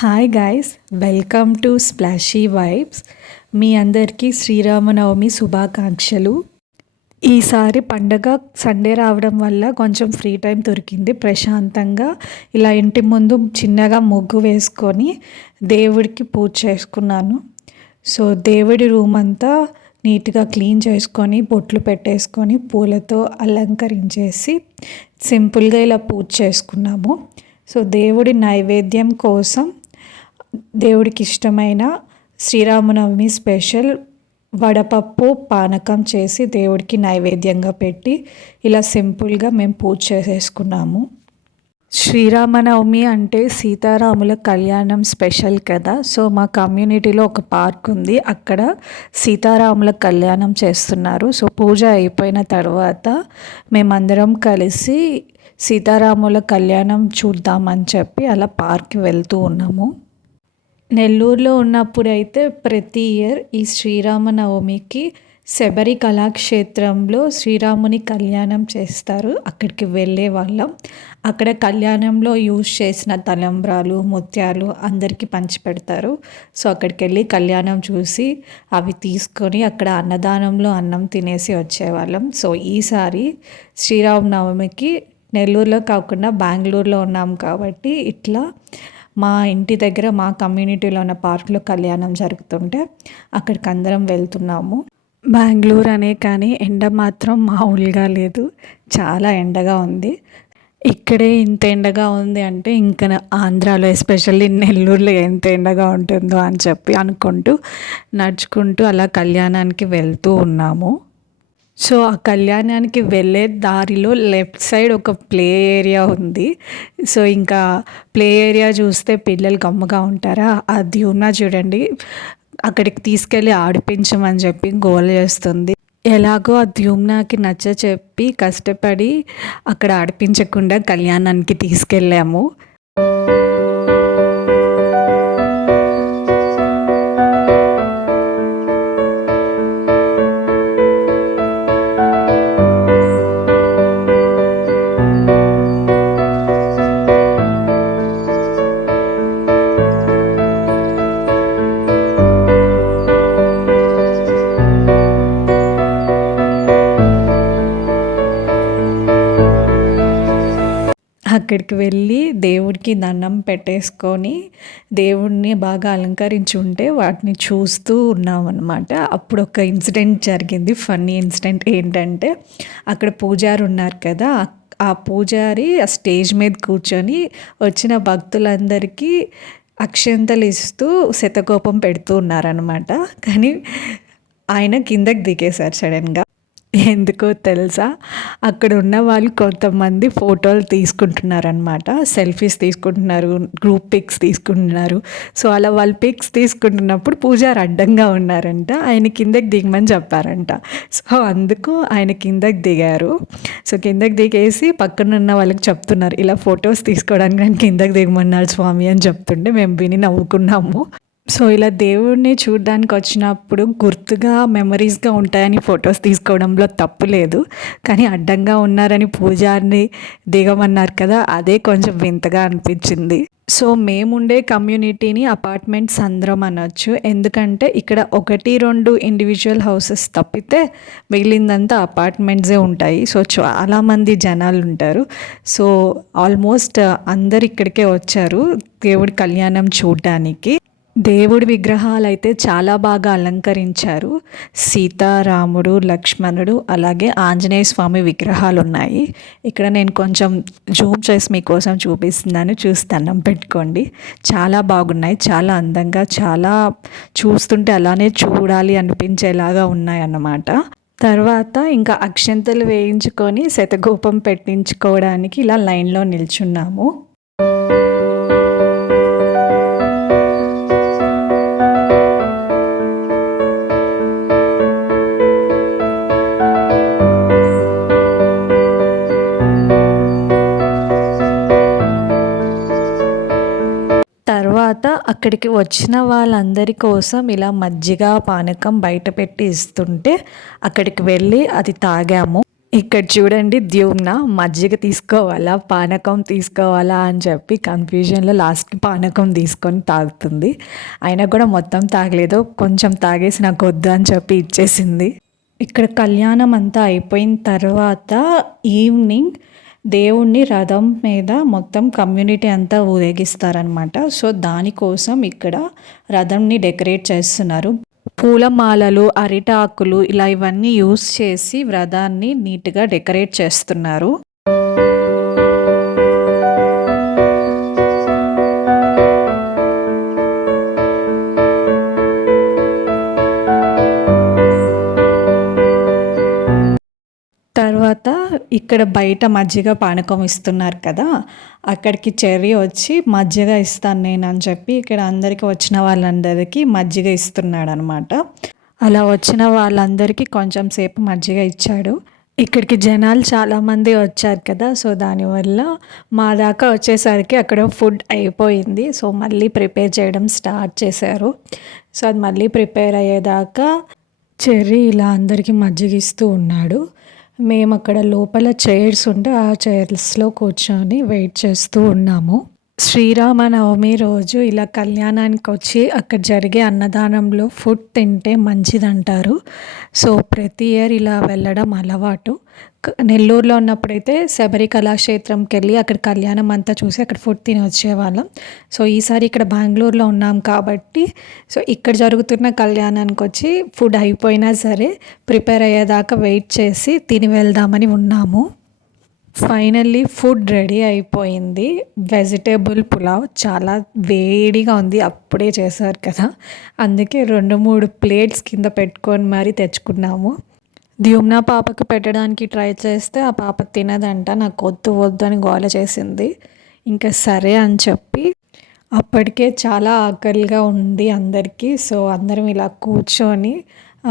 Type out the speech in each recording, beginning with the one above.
Hi guys, welcome to స్ప్లాషీ vibes. మీ అందరికీ శ్రీరామనవమి శుభాకాంక్షలు. ఈసారి పండగ సండే రావడం వల్ల కొంచెం ఫ్రీ టైం దొరికింది. ప్రశాంతంగా ఇలా ఇంటి ముందు చిన్నగా ముగ్గు వేసుకొని దేవుడికి పూజ చేసుకున్నాను. సో దేవుడి రూమ్ అంతా నీట్గా క్లీన్ చేసుకొని బొట్లు పెట్టేసుకొని పూలతో అలంకరించేసి సింపుల్గా ఇలా పూజ చేసుకున్నాము. సో దేవుడి నైవేద్యం కోసం దేవుడికి ఇష్టమైన శ్రీరామనవమి స్పెషల్ వడపప్పు పానకం చేసి దేవుడికి నైవేద్యంగా పెట్టి ఇలా సింపుల్గా మేము పూజ చేసేసుకున్నాము. శ్రీరామనవమి అంటే సీతారాముల కళ్యాణం స్పెషల్ కదా. సో మా కమ్యూనిటీలో ఒక పార్క్ ఉంది, అక్కడ సీతారాముల కళ్యాణం చేస్తున్నారు. సో పూజ అయిపోయిన తర్వాత మేమందరం కలిసి సీతారాముల కళ్యాణం చూద్దామని చెప్పి అలా పార్క్కి వెళ్తూ ఉన్నాము. నెల్లూరులో ఉన్నప్పుడైతే ప్రతి ఇయర్ ఈ శ్రీరామనవమికి శబరి కళాక్షేత్రంలో శ్రీరాముని కళ్యాణం చేస్తారు. అక్కడికి వెళ్ళే వాళ్ళం. అక్కడ కళ్యాణంలో యూజ్ చేసిన తలంబ్రాలు ముత్యాలు అందరికీ పంచిపెడతారు. సో అక్కడికి వెళ్ళి కళ్యాణం చూసి అవి తీసుకొని అక్కడ అన్నదానంలో అన్నం తినేసి వచ్చేవాళ్ళం. సో ఈసారి శ్రీరామనవమికి నెల్లూరులో కాకుండా బెంగళూరులో ఉన్నాం కాబట్టి ఇట్లా మా ఇంటి దగ్గర మా కమ్యూనిటీలో ఉన్న పార్క్లో కళ్యాణం జరుగుతుంటే అక్కడికి అందరం వెళ్తున్నాము. బెంగళూరు అనే కానీ ఎండ మాత్రం మామూలుగా లేదు, చాలా ఎండగా ఉంది. ఇక్కడే ఇంత ఎండగా ఉంది అంటే ఇంకా ఆంధ్రాలో ఎస్పెషల్లీ నెల్లూరులో ఎంత ఎండగా ఉంటుందో అని చెప్పి అనుకుంటూ నడుచుకుంటూ అలా కళ్యాణానికి వెళ్తూ ఉన్నాము. సో ఆ కళ్యాణానికి వెళ్ళే దారిలో లెఫ్ట్ సైడ్ ఒక ప్లే ఏరియా ఉంది. సో ఇంకా ప్లే ఏరియా చూస్తే పిల్లలు గమ్మగా ఉంటారా, అది ఉన్నా చూడండి అక్కడికి తీసుకెళ్ళి ఆడిపించమని చెప్పి గోల చేస్తుంది. ఎలాగో ఆ ద్యూమ్నాకి నచ్చ చెప్పి కష్టపడి అక్కడ ఆడిపించకుండా కళ్యాణానికి తీసుకెళ్ళాము. అక్కడికి వెళ్ళి దేవుడికి దండం పెట్టేసుకొని దేవుడిని బాగా అలంకరించి ఉంటే వాటిని చూస్తూ ఉన్నాం అన్నమాట. అప్పుడు ఒక ఇన్సిడెంట్ జరిగింది, ఫన్నీ ఇన్సిడెంట్. ఏంటంటే అక్కడ పూజారి ఉన్నారు కదా, ఆ పూజారి ఆ స్టేజ్ మీద కూర్చొని వచ్చిన భక్తులందరికీ అక్షంతలు ఇస్తూ శతకోపం పెడుతూ ఉన్నారనమాట. కానీ ఆయన కిందకి దిగేశారు సడన్గా. ఎందుకో తెలుసా, అక్కడ ఉన్న వాళ్ళు కొంతమంది ఫోటోలు తీసుకుంటున్నారనమాట, సెల్ఫీస్ తీసుకుంటున్నారు, గ్రూప్ పిక్స్ తీసుకుంటున్నారు. సో అలా వాళ్ళు పిక్స్ తీసుకుంటున్నప్పుడు పూజారి అడ్డంగా ఉన్నారంట, ఆయన కిందకి దిగమని చెప్పారంట. సో అందుకు ఆయన కిందకి దిగారు. సో కిందకి దిగేసి పక్కన ఉన్న వాళ్ళకి చెప్తున్నారు, ఇలా ఫొటోస్ తీసుకోవడానికి నేను కిందకి దిగమన్నారు స్వామి అని చెప్తుంటే మేము విని నవ్వుకున్నాము. సో ఇలా దేవుడిని చూడడానికి వచ్చినప్పుడు గుర్తుగా మెమరీస్గా ఉంటాయని ఫొటోస్ తీసుకోవడంలో తప్పు లేదు. కానీ అడ్డంగా ఉన్నారని పూజారిని దిగమన్నారు కదా, అదే కొంచెం వింతగా అనిపించింది. సో మేముండే కమ్యూనిటీని అపార్ట్మెంట్స్ అందరం అనొచ్చు, ఎందుకంటే ఇక్కడ 1-2 ఇండివిజువల్ హౌసెస్ తప్పితే మిగిలిందంతా అపార్ట్మెంట్సే ఉంటాయి. సో చాలామంది జనాలు ఉంటారు. సో ఆల్మోస్ట్ అందరు ఇక్కడికే వచ్చారు దేవుడి కళ్యాణం చూడడానికి. దేవుడి విగ్రహాలు అయితే చాలా బాగా అలంకరించారు. సీతారాముడు, లక్ష్మణుడు, అలాగే ఆంజనేయ స్వామి విగ్రహాలు ఉన్నాయి. ఇక్కడ నేను కొంచెం జూమ్ చేసి మీకోసం చూపిస్తున్నాను, చూసి దండం పెట్టుకోండి. చాలా బాగున్నాయి, చాలా అందంగా, చాలా చూస్తుంటే అలానే చూడాలి అనిపించేలాగా ఉన్నాయి అన్నమాట. తర్వాత ఇంకా అక్షంతలు వేయించుకొని శతగోపం పెట్టించుకోవడానికి ఇలా లైన్లో నిల్చున్నాము. తర్వాత అక్కడికి వచ్చిన వాళ్ళందరి కోసం ఇలా మజ్జిగ పానకం బయట పెట్టి ఇస్తుంటే అక్కడికి వెళ్ళి అది తాగాము. ఇక్కడ చూడండి ద్యుమ్న మజ్జిగ తీసుకోవాలా పానకం తీసుకోవాలా అని చెప్పి కన్ఫ్యూజన్లో లాస్ట్కి పానకం తీసుకొని తాగుతుంది. అయినా కూడా మొత్తం తాగలేదు, కొంచెం తాగేసి నాకు వద్దు అని చెప్పి ఇచ్చేసింది. ఇక్కడ కళ్యాణం అంతా అయిపోయిన తర్వాత ఈవినింగ్ దేవుణ్ణి రథం మీద మొత్తం కమ్యూనిటీ అంతా ఊరేగిస్తారనమాట. సో దానికోసం ఇక్కడ రథంని డెకరేట్ చేస్తున్నారు. పూలమాలలు, అరిటాకులు ఇలా ఇవన్నీ యూస్ చేసి రథాన్ని నీట్గా డెకరేట్ చేస్తున్నారు. తర్వాత ఇక్కడ బయట మజ్జిగ పానకం ఇస్తున్నారు కదా, అక్కడికి చెర్రీ వచ్చి మజ్జిగ ఇస్తాను నేను అని చెప్పి ఇక్కడ అందరికీ వచ్చిన వాళ్ళందరికీ మజ్జిగ ఇస్తున్నాడు అనమాట. అలా వచ్చిన వాళ్ళందరికీ కొంచెం సేపు మజ్జిగ ఇచ్చాడు. ఇక్కడికి జనాలు చాలామంది వచ్చారు కదా, సో దానివల్ల మా దాకా వచ్చేసరికి అక్కడ ఫుడ్ అయిపోయింది. సో మళ్ళీ ప్రిపేర్ చేయడం స్టార్ట్ చేశారు. సో అది మళ్ళీ ప్రిపేర్ అయ్యేదాకా చెర్రీ ఇలా అందరికీ మజ్జిగ ఇస్తూ ఉన్నాడు. మేము అక్కడ లోపల చైర్స్ ఉంటే ఆ చైర్స్లో కూర్చొని వెయిట్ చేస్తూ ఉన్నాము. శ్రీరామనవమి రోజు ఇలా కళ్యాణానికి వచ్చి అక్కడ జరిగే అన్నదానంలో ఫుడ్ తింటే మంచిదంటారు. సో ప్రతి ఇయర్ ఇలా వెళ్ళడం అలవాటు. నెల్లూరులో ఉన్నప్పుడైతే శబరి కళాక్షేత్రంకి వెళ్ళి అక్కడ కళ్యాణం అంతా చూసి అక్కడ ఫుడ్ తిని వచ్చేవాళ్ళం. సో ఈసారి ఇక్కడ బెంగళూరులో ఉన్నాం కాబట్టి సో ఇక్కడ జరుగుతున్న కళ్యాణానికి వచ్చి ఫుడ్ అయిపోయినా సరే ప్రిపేర్ అయ్యేదాకా వెయిట్ చేసి తిని వెళ్దామని ఉన్నాము. ఫైనల్లీ ఫుడ్ రెడీ అయిపోయింది. వెజిటేబుల్ పులావ్ చాలా వేడిగా ఉంది, అప్పుడే చేశారు కదా, అందుకే 2-3 ప్లేట్స్ కింద పెట్టుకొని మరీ తెచ్చుకున్నాము. ద్యుమ్న పాపకి పెట్టడానికి ట్రై చేస్తే ఆ పాప తినదంట, నాకు వద్దు వద్దు అని గోల చేసింది. ఇంకా సరే అని చెప్పి అప్పటికే చాలా ఆకలిగా ఉంది అందరికీ. సో అందరం ఇలా కూర్చొని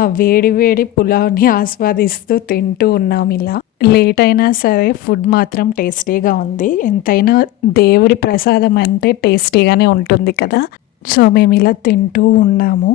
ఆ వేడి వేడి పులావ్ని ఆస్వాదిస్తూ తింటూ ఉన్నాం. ఇలా లేట్ అయినా సరే ఫుడ్ మాత్రం టేస్టీగా ఉంది. ఎంతైనా దేవుడి ప్రసాదం అంటే టేస్టీగానే ఉంటుంది కదా. సో మేము ఇలా తింటూ ఉన్నాము.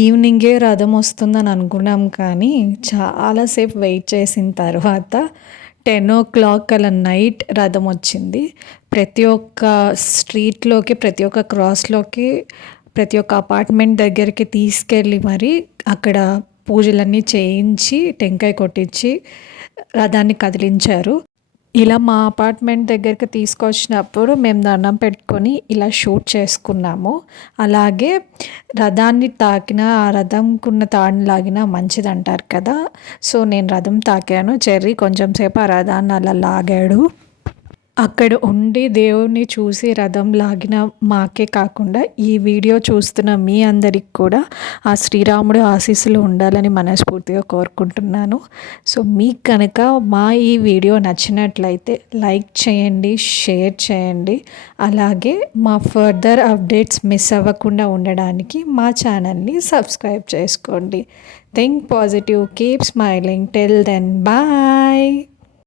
ఈవినింగే రథం వస్తుందని అనుకున్నాం కానీ చాలాసేపు వెయిట్ చేసిన తర్వాత 10 o'clock అలా నైట్ రథం వచ్చింది. ప్రతి ఒక్క స్ట్రీట్లోకి, ప్రతి ఒక్క క్రాస్లోకి, ప్రతి ఒక్క అపార్ట్మెంట్ దగ్గరికి తీసుకెళ్ళి మరి అక్కడ పూజలన్నీ చేయించి టెంకాయ కొట్టించి రథాన్ని కదిలించారు. ఇలా మా అపార్ట్మెంట్ దగ్గరికి తీసుకొచ్చినప్పుడు మేము దండం పెట్టుకొని ఇలా షూట్ చేసుకున్నాము. అలాగే రథాన్ని తాకిన, ఆ రథంకున్న తాడుని లాగిన మంచిది అంటారు కదా. సో నేను రథం తాకాను, చెర్రీ కొంచెం సేపు ఆ రథాన్ని అలా లాగాడు. అక్కడ ఉండి దేవుణ్ణి చూసి రథం లాగిన మాకే కాకుండా ఈ వీడియో చూస్తున్న మీ అందరికి కూడా ఆ శ్రీరాముడు ఆశీస్సులు ఉండాలని మనస్ఫూర్తిగా కోరుకుంటున్నాను. సో మీకు కనుక మా ఈ వీడియో నచ్చినట్లయితే లైక్ చేయండి, షేర్ చేయండి. అలాగే మా ఫర్దర్ అప్డేట్స్ మిస్ అవ్వకుండా ఉండడానికి మా ఛానల్ని సబ్స్క్రైబ్ చేసుకోండి. Think positive, keep smiling. Till then bye.